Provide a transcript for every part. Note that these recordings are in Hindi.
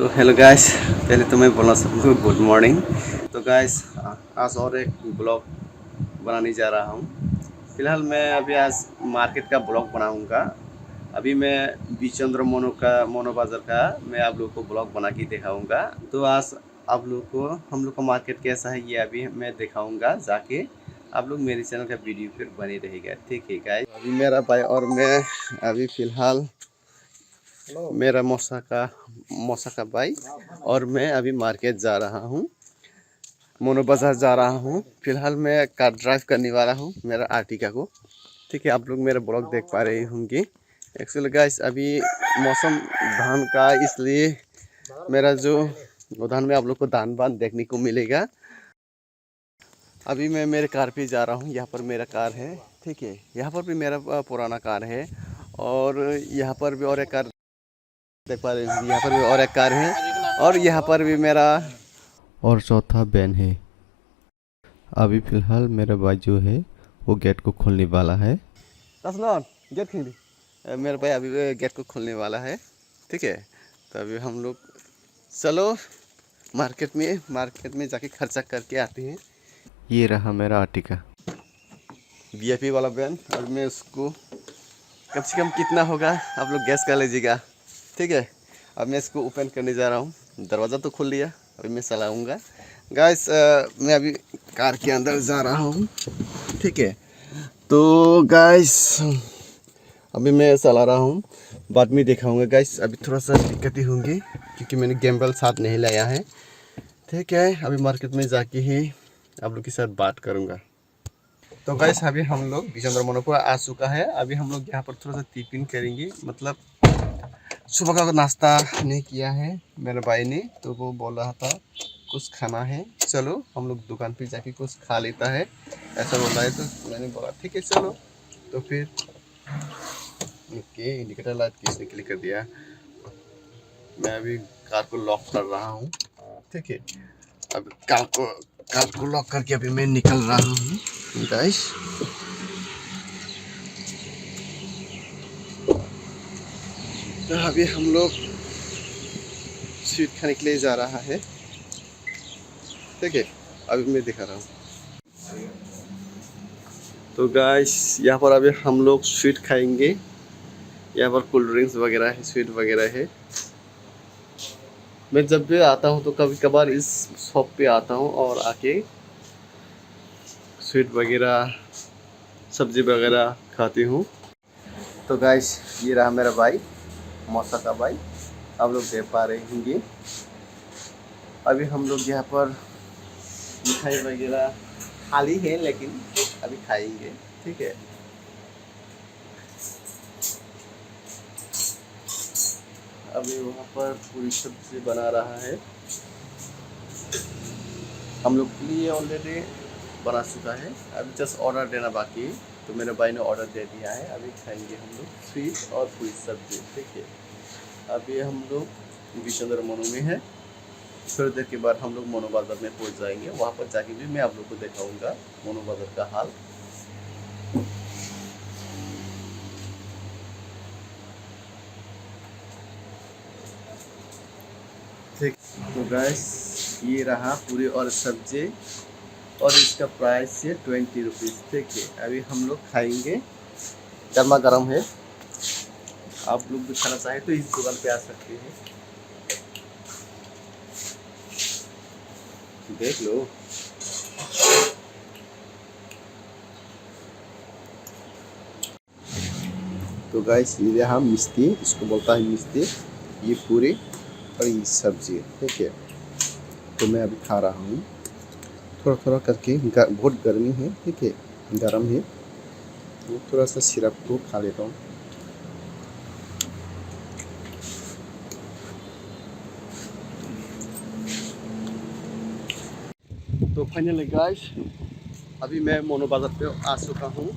तो हेलो गाइस, पहले तो मैं बोलना सबको गुड मॉर्निंग। तो गाइस, आज और एक ब्लॉग बनाने जा रहा हूँ। फिलहाल मैं अभी आज मार्केट का ब्लॉग बनाऊँगा। अभी मैं बीचंद्र मोनो बाज़ार का मैं आप लोगों को ब्लॉग बना के दिखाऊँगा। तो आज आप लोग को हम लोग का मार्केट कैसा है ये अभी मैं दिखाऊँगा जाके। आप लोग मेरे चैनल का वीडियो फिर बने रहेगा, ठीक है गाइस। अभी मेरा भाई और मैं अभी फ़िलहाल मेरा मौसा का भाई और मैं अभी मार्केट जा रहा हूँ, मोनो बाजार जा रहा हूँ। फिलहाल मैं कार ड्राइव करने वाला हूँ मेरा आर्टिका को, ठीक है। आप लोग मेरा ब्लॉग देख पा रहे होंगे। एक्चुअली गाइस अभी मौसम धान का, इसलिए मेरा जो गोदान में आप लोग को धान बान देखने को मिलेगा। अभी मैं मेरे कार पे जा रहा हूँ। यहाँ पर मेरा कार है, ठीक है। यहाँ पर भी मेरा पुराना कार है और यहाँ पर भी और एक कार देख पा रहे हैं। यहाँ पर भी और एक कार है और यहाँ पर भी मेरा और चौथा बैन है। अभी फिलहाल मेरा भाई जो है वो गेट को खोलने वाला है। गेट खोल, मेरा भाई अभी गेट को खोलने वाला है, ठीक है। तो अभी हम लोग चलो मार्केट में जाके खर्चा करके आते हैं। ये रहा मेरा आर्टिका वीआईपी वाला बैन। और मैं उसको कम से कम कितना होगा आप लोग गैस कर लीजिएगा, ठीक है। अब मैं इसको ओपन करने जा रहा हूँ। दरवाज़ा तो खोल लिया, अभी मैं चलाऊँगा गाइस। मैं अभी कार के अंदर जा रहा हूँ, ठीक है। तो गाइस अभी मैं चला रहा हूँ, बाद में दिखाऊंगा गाइस। अभी थोड़ा सा दिक्कतें होंगी क्योंकि मैंने गैम्बल साथ नहीं लाया है, ठीक है। अभी मार्केट में जाके ही आप लोग के साथ बात करूँगा। तो गाइस अभी हम लोग बीचंद्र मोनो आ चुका है। अभी हम लोग यहाँ पर थोड़ा सा टिफिन करेंगे, मतलब सुबह का नाश्ता नहीं किया है मेरे भाई ने, तो वो बोल रहा था कुछ खाना है, चलो हम लोग दुकान पे जाके कुछ खा लेता है, ऐसा बोल रहा है। तो मैंने बोला ठीक है चलो। तो फिर ओके, इंडिकेटर लाइट किसने क्लिक कर दिया। मैं अभी कार को लॉक कर रहा हूँ, ठीक है। अब कार को लॉक करके अभी मैं निकल रहा हूँ गाइस। तो अभी हम लोग स्वीट खाने के लिए जा रहा है, ठीक है। अभी मैं दिखा रहा हूँ। तो गाइस यहाँ पर अभी हम लोग स्वीट खाएंगे। यहाँ पर कोल्ड ड्रिंक्स वगैरह है, स्वीट वगैरह है। मैं जब भी आता हूँ तो कभी कभार इस शॉप पे आता हूँ और आके स्वीट वगैरह सब्जी वगैरह खाती हूँ। तो गाइस ये रहा मेरा भाई, मौसा का भाई, आप लोग देख पा रहे होंगे। अभी हम लोग यहाँ पर मिठाई वगैरह खाली है लेकिन अभी खाएंगे, ठीक है। अभी वहाँ पर पूरी सब्जी बना रहा है, हम लोग के लिए ऑलरेडी बना चुका है। अभी जस्ट ऑर्डर देना बाकी है, तो मेरे भाई ने ऑर्डर दे दिया है। अभी खाएंगे हम लोग स्वीट और पूरी सब्जी, ठीक है। अभी हम लोग बीचंद्र मोनो में है, थोड़ी देर के बाद हम लोग मोनो बाज़ार में पहुंच जाएंगे। वहाँ पर जाके भी मैं आप लोग को दिखाऊंगा मोनो बाज़ार का हाल। ठीक, तो गैस ये रहा पूरी और सब्जी और इसका प्राइस है 20 रुपीज़, ठीक है। अभी हम लोग खाएंगे, गर्मा गर्म है। आप लोग भी खाना चाहें तो इस दुकान पे आ सकते हैं, देख लो। तो गाइस ये रहा मिस्ती, इसको बोलता है मिस्ती। ये पूरी और ये सब्जी, ठीक है। तो मैं अभी खा रहा हूँ थोड़ा थोड़ा करके, बहुत गर्मी है, ठीक है, गर्म है। तो थोड़ा सा सिरप को खा लेता हूँ। तो फाइनली गाइस अभी मैं मोनो बाज़ार पे आ चुका हूँ,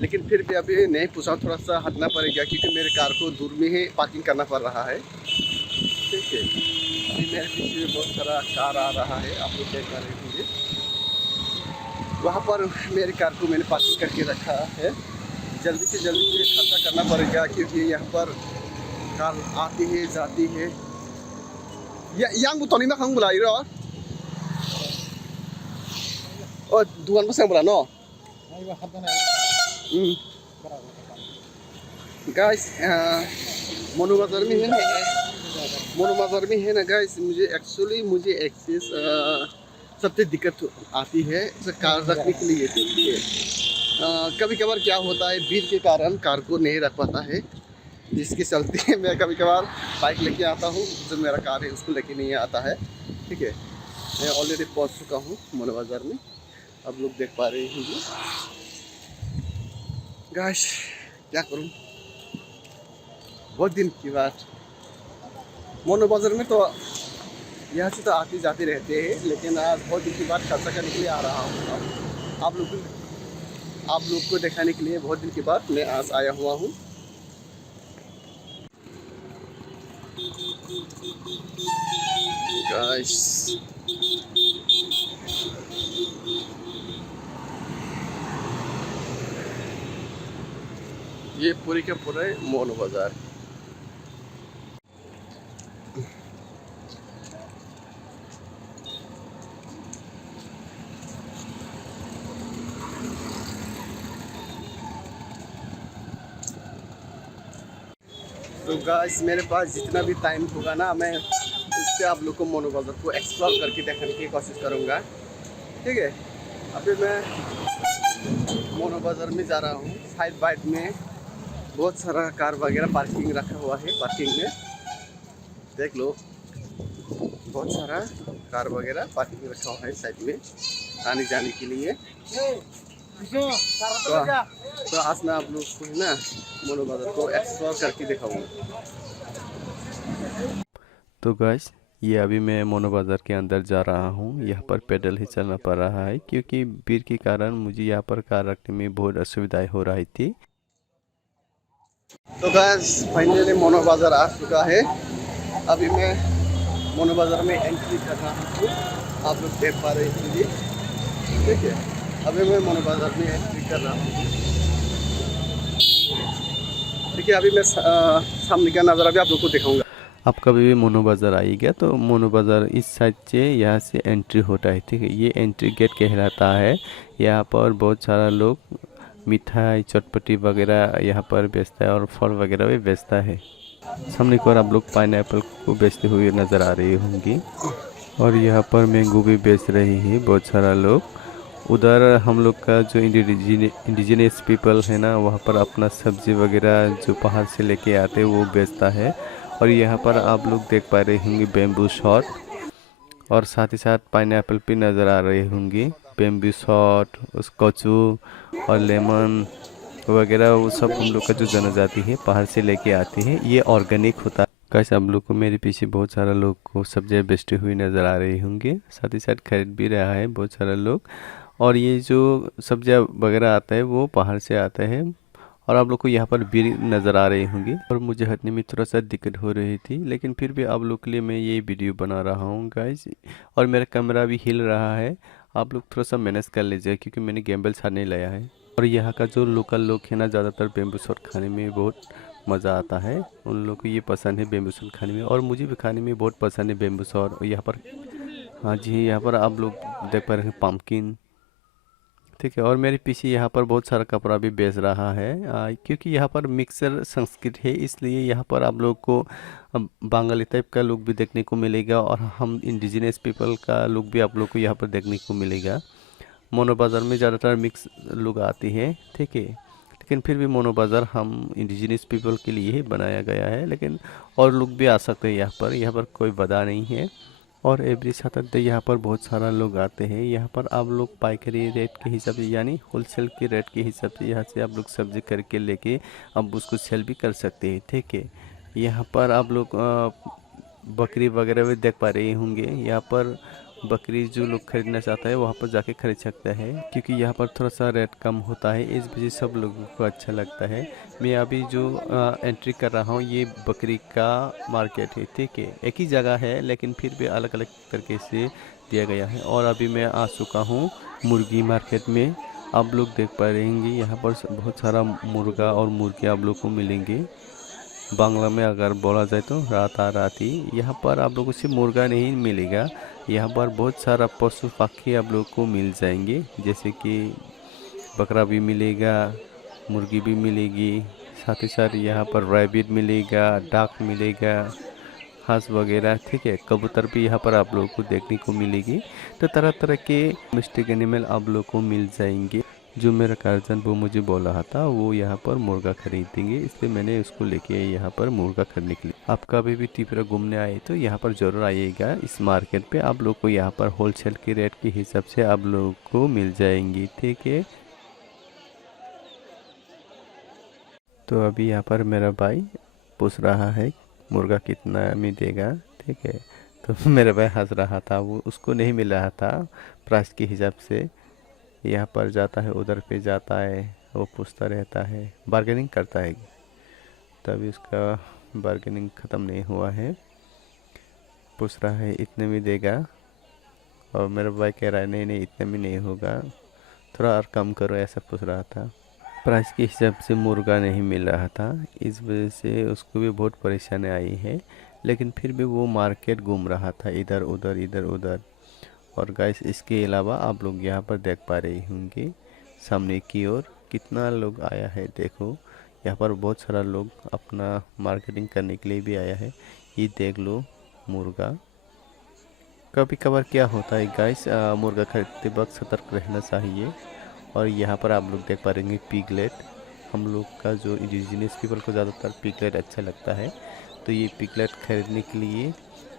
लेकिन फिर भी अभी नहीं पूछा, थोड़ा सा हटना पड़ेगा क्योंकि मेरे कार को दूर में ही पार्किंग करना पड़ रहा है, ठीक है। अभी मेरे पीछे में बहुत सारा कार आ रहा है, आप लोग देख रहे होंगे। वहाँ पर मेरी कार को मैंने पार्किंग करके रखा है। जल्दी से जल्दी मुझे खर्चा करना पड़ेगा क्योंकि यहाँ पर कार आती है जाती है, yang butoni na kang bulai ro. Oh, duan pasang bula no. Guys Monu बाजार में है ना, मोनू बाजार में है ना गाइस, मुझे एक्चुअली एक चीज़ सबसे दिक्कत आती है कार रखने के लिए। कभी कभार क्या होता है, भीड़ के कारण कार को नहीं रख पाता है, जिसकी चलती है मैं कभी कभार बाइक लेके आता हूँ, जो मेरा कार है उसको लेके नहीं आता है। ठीक है, मैं ऑलरेडी पहुँच चुका हूँ मोनू बाजार में, आप लोग देख पा रहे होंगे। गाइस क्या करूँ, बहुत दिन की बात। मोनू बाजार में तो यहाँ से तो आते जाते रहते हैं, लेकिन आज बहुत दिन की बात खर्चा करने के लिए आ रहा हूँ। आप लोग को दिखाने के लिए बहुत दिन के बाद मैं आज आया हुआ हूँ। गाइस ये पूरी के पूरे मोनू बाजार। तो गाइस मेरे पास जितना भी टाइम होगा ना, मैं उससे आप लोग को मोनू बाजार को एक्सप्लोर करके देखने की कोशिश करूँगा। ठीक है, अभी मैं मोनू बाजार में जा रहा हूँ। साइड बाइट में बहुत सारा कार वगैरह पार्किंग रखा हुआ है, पार्किंग में देख लो, बहुत सारा कार वगैरह पार्किंग रखा हुआ है साइड में आने जाने के लिए। तो आज मैं आप लोग को है ना मोनू बाजार को एक्सप्लोर करके दिखाऊंगा। तो गाइस ये अभी मैं मोनू बाजार के अंदर जा रहा हूँ। यहाँ पर पैदल ही चलना पड़ रहा है, क्योंकि भीड़ के कारण मुझे यहाँ पर कार रखने में बहुत असुविधाएं हो रही थी। तो गाइस फाइनली मोनू बाजार आ चुका है। अभी मैं मोनू बाजार में एंट्री कर रहा हूँ, आप लोग देख पा रहे हैं। ठीक है, अभी मैं मोनू बाजार में एंट्री कर रहा हूँ। ठीक है, अभी मैं सामने का नज़ारा भी आप लोग को दिखाऊंगा। आप कभी भी मोनू बाजार आइएगा तो मोनू बाजार इस साइड से यहाँ से एंट्री होता है। ठीक है, ये एंट्री गेट कहलाता है। यहाँ पर बहुत सारा लोग मिठाई चटपटी वगैरह यहाँ पर बेचता है और फल वगैरह भी बेचता है। सामने की ओर आप लोग पाइनएप्पल को बेचते हुए नज़र आ रही होंगी, और यहाँ पर मैंगो भी बेच रही है बहुत सारा लोग। उधर हम लोग का जो इंडिजिनियस पीपल है ना, वहाँ पर अपना सब्जी वगैरह जो पहाड़ से लेके आते हैं वो बेचता है। और यहाँ पर आप लोग देख पा रहे होंगे बेम्बू शॉट, और साथ ही साथ पाइनएप्पल भी नज़र आ रहे होंगे। बेम्बू शॉट, उस कचू और लेमन वगैरह वो सब हम लोग का जो जनजाति है पहाड़ से लेके आती है, ये ऑर्गेनिक होता है। कैसे आप लोग को मेरे पीछे बहुत सारा लोग को सब्जियाँ बेचते हुए नज़र आ रही होंगे, साथ ही साथ खरीद भी रहा है बहुत सारा लोग। और ये जो सब्जियाँ वगैरह आता है वो पहाड़ से आता है, और आप लोग को यहाँ पर भीड़ नज़र आ रही होंगी। और मुझे हटने में थोड़ा सा दिक्कत हो रही थी, लेकिन फिर भी आप लोग के लिए मैं ये वीडियो बना रहा हूँ गाइस। और मेरा कैमरा भी हिल रहा है, आप लोग थोड़ा सा मैनेज कर लीजिए, क्योंकि मैंने गैम्बल साथ नहीं लाया है। और यहाँ का जो लोकल लोग है ना, ज़्यादातर बेम्बू शॉट खाने में बहुत मज़ा आता है। उन लोग को ये पसंद है बेम्बू शॉट खाने में, और मुझे भी खाने में बहुत पसंद है बेम्बू शॉट। यहाँ पर हाँ जी, यहाँ पर आप लोग देख पा रहे हैं पम्पकिन। ठीक है, और मेरे पीछे यहाँ पर बहुत सारा कपड़ा भी बेच रहा है, क्योंकि यहाँ पर मिक्सर संस्कृति है, इसलिए यहाँ पर आप लोग को बंगाली टाइप का लुक भी देखने को मिलेगा, और हम इंडिजिनियस पीपल का लुक भी आप लोग को यहाँ पर देखने को मिलेगा। मोनू बाज़ार में ज़्यादातर मिक्स लोग आती है। ठीक है, लेकिन फिर भी मोनू बाज़ार हम इंडिजिनियस पीपल के लिए ही बनाया गया है, लेकिन और लोग भी आ सकते हैं यहाँ पर कोई बाधा नहीं है। और एवरी सैटरडे यहाँ पर बहुत सारा लोग आते हैं। यहाँ पर आप लोग पाइकरी रेट के हिसाब से, यानी होलसेल के रेट के हिसाब से यहाँ से आप लोग सब्जी करके लेके अब उसको सेल भी कर सकते हैं। ठीक है, यहाँ पर आप लोग बकरी वगैरह भी देख पा रहे होंगे। यहाँ पर बकरी जो लोग खरीदना चाहता है वहाँ पर जाके खरीद सकता है, क्योंकि यहाँ पर थोड़ा सा रेट कम होता है, इस वजह से सब लोगों को अच्छा लगता है। मैं अभी जो एंट्री कर रहा हूँ ये बकरी का मार्केट है। ठीक है, एक ही जगह है, लेकिन फिर भी अलग अलग तरीके से दिया गया है। और अभी मैं आ चुका हूँ मुर्गी मार्केट में। आप लोग देख पा रहे होंगे यहाँ पर बहुत सारा मुर्गा और मुर्गी आप लोग को मिलेंगे। बांग्ला में अगर बोला जाए तो राताराती। यहाँ पर आप लोगों को सिर्फ मुर्गा नहीं मिलेगा, यहाँ पर बहुत सारा पशु पक्षी आप लोगों को मिल जाएंगे, जैसे कि बकरा भी मिलेगा, मुर्गी भी मिलेगी, साथ ही साथ यहाँ पर रैबिट मिलेगा, डक मिलेगा, हांस वगैरह, ठीक है। कबूतर भी यहाँ पर आप लोगों को देखने को मिलेगी। तो तरह तरह के डोमेस्टिक एनिमल आप लोगों को मिल जाएंगे। जो मेरा गार्जियन वो मुझे बोल रहा था वो यहाँ पर मुर्गा खरीदेंगे, इसलिए मैंने उसको लेके यहाँ पर मुर्गा खरीदने के लिए। आप कभी भी त्रिपुरा घूमने आए तो यहाँ पर ज़रूर आइएगा। इस मार्केट पे आप लोग को यहाँ पर होलसेल के रेट के हिसाब से आप लोगों को मिल जाएंगी, ठीक है। तो अभी यहाँ पर मेरा भाई पूछ रहा है मुर्गा कितना में देगा, ठीक है। तो मेरा भाई हंस रहा था, वो उसको नहीं मिल रहा था प्राइस के हिसाब से। यहाँ पर जाता है, उधर पे जाता है, वो पूछता रहता है, बार्गेनिंग करता है, तभी उसका बार्गेनिंग ख़त्म नहीं हुआ है। पूछ रहा है इतने में देगा, और मेरा भाई कह रहा है नहीं नहीं इतने में नहीं होगा, थोड़ा और कम करो, ऐसा पूछ रहा था। प्राइस के हिसाब से मुर्गा नहीं मिल रहा था, इस वजह से उसको भी बहुत परेशानी आई है। लेकिन फिर भी वो मार्केट घूम रहा था इधर उधर इधर उधर। और गाइस इसके अलावा आप लोग यहाँ पर देख पा रहे होंगे सामने की ओर कितना लोग आया है। देखो यहाँ पर बहुत सारा लोग अपना मार्केटिंग करने के लिए भी आया है। ये देख लो मुर्गा। कभी कभार क्या होता है गाइस, मुर्गा खरीदते वक्त सतर्क रहना चाहिए। और यहाँ पर आप लोग देख पा रहे हैं पिगलेट। हम लोग का जो इंडिजिनियस पीपल को ज़्यादातर पिगलेट अच्छा लगता है, तो ये पिगलेट खरीदने के लिए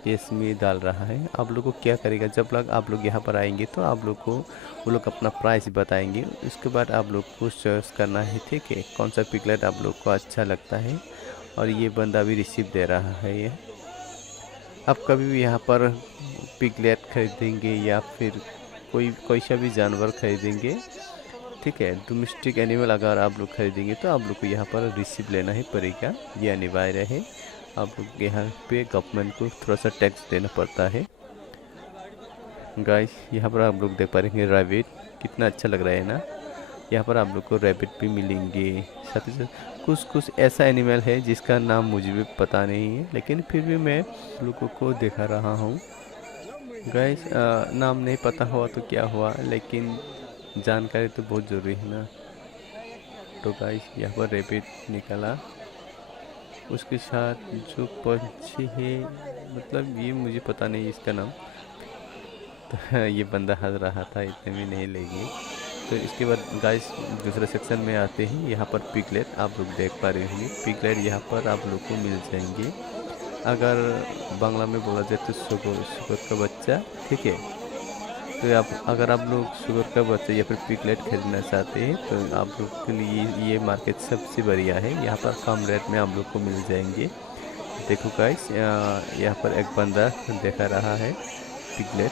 इसमें डाल रहा है। आप लोग को क्या करेगा, जब लोग आप लोग यहाँ पर आएंगे तो आप लोग को वो लोग अपना प्राइस बताएंगे, उसके बाद आप लोग को चॉइस करना है, ठीक है, कौन सा पिगलेट आप लोग को अच्छा लगता है। और ये बंदा भी रिसीव दे रहा है। ये आप कभी भी यहाँ पर पिगलेट खरीदेंगे या फिर कोई सा भी जानवर खरीदेंगे, ठीक है, डोमेस्टिक एनिमल अगर आप लोग खरीदेंगे तो आप लोग को यहाँ पर रिसीव लेना ही पड़ेगा, ये अनिवार्य है। आप लोग यहाँ पे गवर्नमेंट को थोड़ा सा टैक्स देना पड़ता है। गाइस यहाँ पर आप लोग देख पा रहे हैं रैबिट, कितना अच्छा लग रहा है ना। यहाँ पर आप लोग को रैबिट भी मिलेंगे। साथ ही साथ कुछ कुछ ऐसा एनिमल है जिसका नाम मुझे भी पता नहीं है, लेकिन फिर भी मैं लोगों को दिखा रहा हूँ। गाइस नाम नहीं पता हुआ तो क्या हुआ, लेकिन जानकारी तो बहुत ज़रूरी है ना। तो गाइस यहाँ पर रैबिट निकला, उसके साथ जो पंछी है, मतलब ये मुझे पता नहीं इसका नाम। तो ये बंदा हंस रहा था, इतने में नहीं लेंगे। तो इसके बाद गाइस दूसरे सेक्शन में आते हैं। यहाँ पर पिगलेट आप लोग देख पा रहे होंगे, पिगलेट यहाँ पर आप लोग को मिल जाएंगे। अगर बांग्ला में बोला जाए तो सुगर का बच्चा, ठीक है। तो अगर आप लोग सुगर का बच्चा या फिर पिगलेट खरीदना चाहते हैं तो आप लोग के लिए ये मार्केट सबसे बढ़िया है। यहाँ पर कम रेट में आप लोग को मिल जाएंगे। देखो गाइस यहाँ पर एक बंदा देखा रहा है पिगलेट,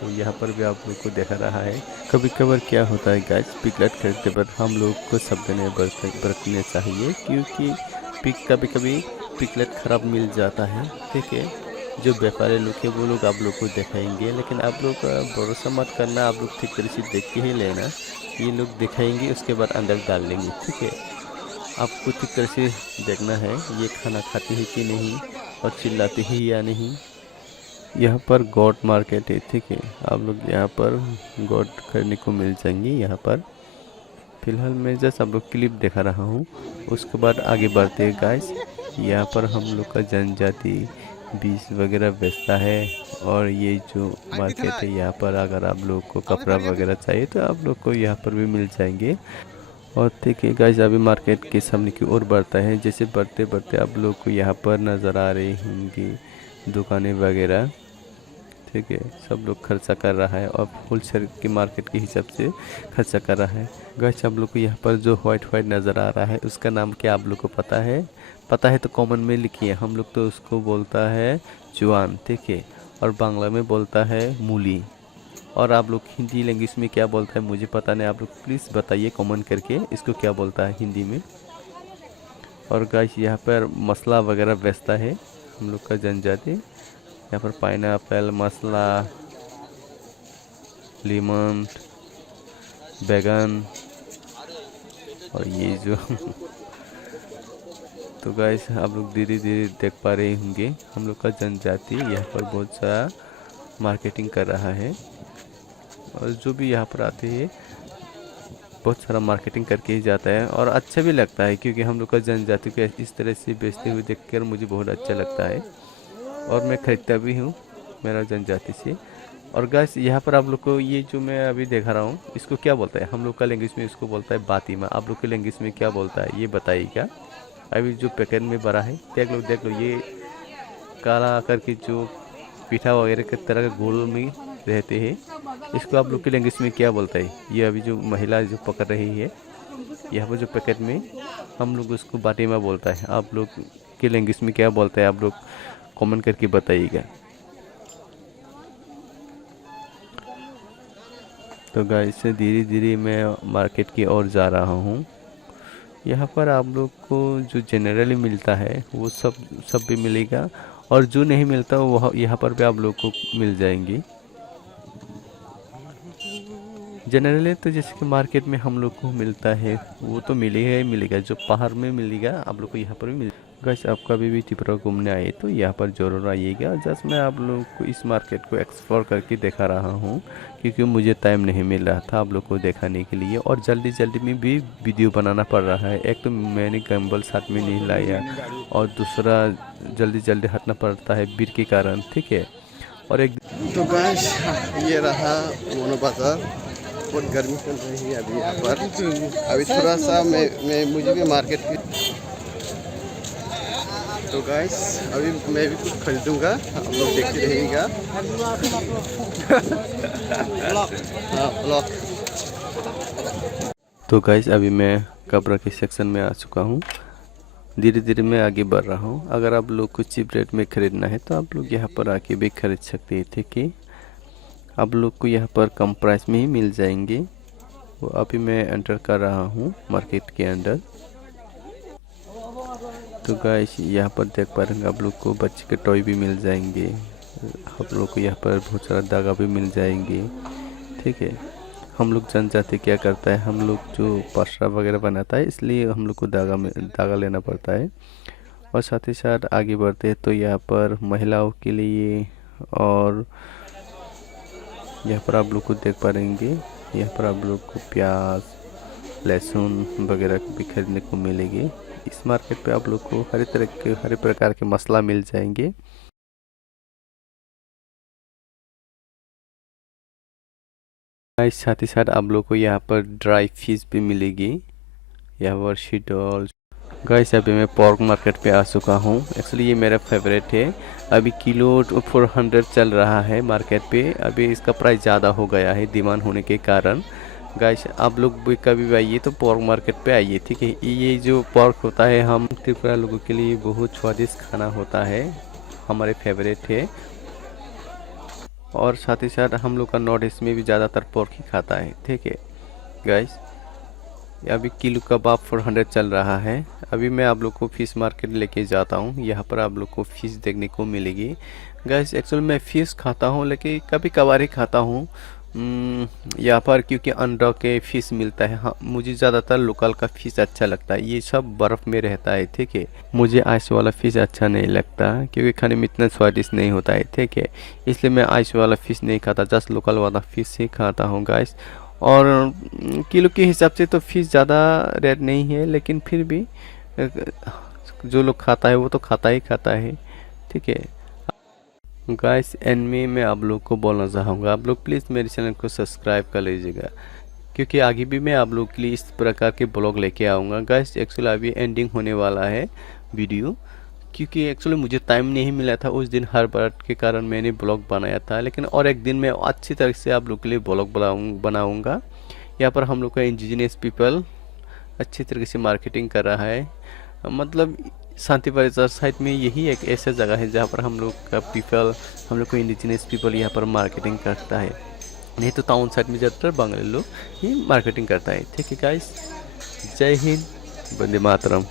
तो यहाँ पर भी आप लोग को देखा रहा है। कभी कभार क्या होता है गाइस, पिगलेट खरीदते पर हम लोग को सावधानी बरतने चाहिए, क्योंकि कभी कभी पिगलेट ख़राब मिल जाता है, ठीक है। जो व्यापारी लोग हैं वो लोग आप लोग को दिखाएंगे, लेकिन आप लोग भरोसा मत करना, आप लोग ठीक तरह से देख के ही लेना। ये लोग दिखाएंगे उसके बाद अंदर डाल लेंगे, ठीक है। आपको ठीक तरह से देखना है ये खाना खाते हैं कि नहीं और चिल्लाते हैं या नहीं। यहाँ पर गोट मार्केट है, ठीक है। आप लोग यहाँ पर गोट खरीदने को मिल जाएंगे। यहाँ पर फिलहाल मैं जस्ट आप लोग क्लिप दिखा रहा हूँ, उसके बाद आगे बढ़ते हैं गाइस। यहाँ पर हम लोग का जनजाति बीज वगैरह बेचता है। और ये जो मार्केट है यहाँ पर अगर आप लोग को कपड़ा वगैरह चाहिए तो आप लोग को यहाँ पर भी मिल जाएंगे। और देखिए गाइस अभी मार्केट के सामने की ओर बढ़ता है, जैसे बढ़ते बढ़ते आप लोग को यहाँ पर नज़र आ रही होंगी दुकानें वगैरह, ठीक है। सब लोग खर्चा कर रहा है और होलसेल की मार्केट के हिसाब से खर्चा कर रहा है। गाइस आप लोग को यहाँ पर जो वाइट वाइट नज़र आ रहा है उसका नाम क्या आप लोग को पता है? पता है तो कमेंट में लिखिए। हम लोग तो उसको बोलता है जुआन, ठीक है, और बांग्ला में बोलता है मूली। और आप लोग हिंदी लैंग्वेज में क्या बोलता है मुझे पता नहीं, आप लोग प्लीज़ बताइए कमेंट करके इसको क्या बोलता है हिंदी में। और गाइस यहाँ पर मसाला वगैरह बेचता है हम लोग का जनजाति। यहाँ पर पाइनएप्पल, मसाला, लीमन, बैगन, और ये जो तो गाइस आप लोग धीरे धीरे देख पा रहे होंगे हम लोग का जनजाति यहाँ पर बहुत सारा मार्केटिंग कर रहा है। और जो भी यहाँ पर आते हैं बहुत सारा मार्केटिंग करके ही जाता है और अच्छा भी लगता है, क्योंकि हम लोग का जनजाति को इस तरह से बेचते हुए देखकर मुझे बहुत अच्छा लगता है और मैं खरीदता भी हूँ मेरा जनजाति से। और गाइस यहाँ पर आप लोग को ये जो मैं अभी देखा रहा हूँ इसको क्या बोलता है, हम लोग का लैंग्वेज में इसको बोलता है बातीमा, आप लोग के लैंग्वेज में क्या बोलता है ये बताइएगा। अभी जो पैकेट में भरा है देख लो ये काला आकर के जो पीठा वगैरह के तरह के गोल में रहते हैं, इसको आप लोग के लैंग्वेज में क्या बोलता है। ये अभी जो महिला जो पकड़ रही है यहाँ पर जो पैकेट में, हम लोग उसको बाटीमा बोलता है। आप लोग के लैंग्वेज में क्या बोलता है आप लोग कमेंट करके बताइएगा। तो गाइस धीरे धीरे मैं मार्केट की ओर जा रहा हूँ। यहाँ पर आप लोग को जो जनरली मिलता है वो सब भी मिलेगा और जो नहीं मिलता वो यहाँ पर भी आप लोग को मिल जाएंगी। जनरली तो जैसे कि मार्केट में हम लोग को मिलता है वो तो मिलेगा ही मिलेगा, जो पहाड़ में मिलेगा आप लोग को यहाँ पर भी मिलेगा। गाइस आप कभी भी त्रिपुरा घूमने आए तो यहाँ पर ज़रूर आइएगा। जस्ट मैं आप लोगों को इस मार्केट को एक्सप्लोर करके दिखा रहा हूँ, क्योंकि मुझे टाइम नहीं मिल रहा था आप लोग को दिखाने के लिए और जल्दी में भी वीडियो बनाना पड़ रहा है। एक तो मैंने गैम्बल साथ में नहीं लाया और दूसरा जल्दी हटना पड़ता है भीड़ के कारण, ठीक है। और एक तो गाइस ये रहा मोनो बाजार, बहुत गर्मी चल रही है अभी यहाँ पर। अभी थोड़ा सा मुझे भी मार्केट की, तो गाइस अभी मैं भी कुछ खरीदूंगा, आप लोग देखते रहिएगा। हाँ ब्लॉग। तो गाइस अभी मैं कपड़ा के सेक्शन में आ चुका हूँ, धीरे धीरे मैं आगे बढ़ रहा हूँ। अगर आप लोग को चीप रेट में ख़रीदना है तो आप लोग यहाँ पर आके भी खरीद सकते हैं, ठीक है। आप लोग को यहाँ पर कम प्राइस में ही मिल जाएंगे। वो अभी मैं एंटर कर रहा हूँ मार्केट के अंदर। तो गाइस यहाँ पर देख पा रहे हैं आप लोग को बच्चे के टॉय भी मिल जाएंगे, आप लोग को यहाँ पर बहुत सारा धागा भी मिल जाएंगे, ठीक है। हम लोग जनजाति क्या करता है, हम लोग जो पसरा वगैरह बनाता है इसलिए हम लोग को धागा लेना पड़ता है। और साथ ही साथ आगे बढ़ते हैं तो यहाँ पर महिलाओं के लिए और यहाँ पर आप लोग को देख पाएंगे, यहाँ पर आप लोग को प्याज लहसुन वगैरह भी खरीदने को मिलेगी। इस मार्केट पे आप लोग को हर प्रकार के मसाला मिल जाएंगे। साथ ही साथ आप लोग को यहाँ पर ड्राई फिश भी मिलेगी, यहाँ पर शीटल। गाइस अभी मैं पोर्क मार्केट पे आ चुका हूँ। एक्चुअली ये मेरा फेवरेट है। अभी किलो 400 चल रहा है मार्केट पे। अभी इसका प्राइस ज़्यादा हो गया है डिमांड होने के कारण। गाइस आप लोग भी कभी भी आइए तो पोर्क मार्केट पे आइए, ठीक है। ये जो पोर्क होता है हम त्रिपुरा लोगों के लिए बहुत स्वादिष्ट खाना होता है, हमारे फेवरेट है। और साथ ही साथ हम लोग का नॉर्थ ईस्ट में भी ज़्यादातर पोर्क ही खाता है, ठीक है गाइस। अभी किलो कबाब 400 चल रहा है। अभी मैं आप लोग को फ़िश मार्केट लेके जाता हूँ, यहाँ पर आप लोग को फ़िश देखने को मिलेगी। गाइस एक्चुअली मैं फ़िश खाता हूँ लेकिन कभी कभार ही खाता हूँ यहाँ पर, क्योंकि अंडा के फ़िश मिलता है। हाँ मुझे ज़्यादातर लोकल का फ़िश अच्छा लगता है, ये सब बर्फ़ में रहता है, ठीक है। मुझे आइस वाला फ़िश अच्छा नहीं लगता क्योंकि खाने में इतना स्वादिष्ट नहीं होता है, ठीक है। इसलिए मैं आइस वाला फ़िश नहीं खाता, जस्ट लोकल वाला फ़िश ही खाता हूँ गाइस। और किलो के हिसाब से तो फ़िश ज़्यादा रेट नहीं है, लेकिन फिर भी जो लोग खाता है वो तो खाता है, ठीक है गाइस। एंड में मैं आप लोग को बोलना चाहूँगा, आप लोग प्लीज़ मेरे चैनल को सब्सक्राइब कर लीजिएगा, क्योंकि आगे भी मैं आप लोग के लिए इस प्रकार के ब्लॉग लेके आऊँगा गाइस। एक्चुअली अभी एंडिंग होने वाला है वीडियो, क्योंकि एक्चुअली मुझे टाइम नहीं मिला था उस दिन, हर बार के कारण मैंने ब्लॉग बनाया था। लेकिन और एक दिन मैं अच्छी तरह से आप लोग के लिए ब्लॉग बनाऊँगा। यहाँ पर हम लोग का इंडिजिनियस पीपल अच्छी तरीके से मार्केटिंग कर रहा है। मतलब शांति बाजार साइड में यही एक ऐसा जगह है जहाँ पर हम लोग का पीपल, हम लोग को इंडिजिनियस पीपल यहाँ पर मार्केटिंग करता है। नहीं तो टाउन साइड में ज़्यादातर बंगाली लोग ही मार्केटिंग करता है, ठीक है गाइस। जय हिंद, वंदे मातरम।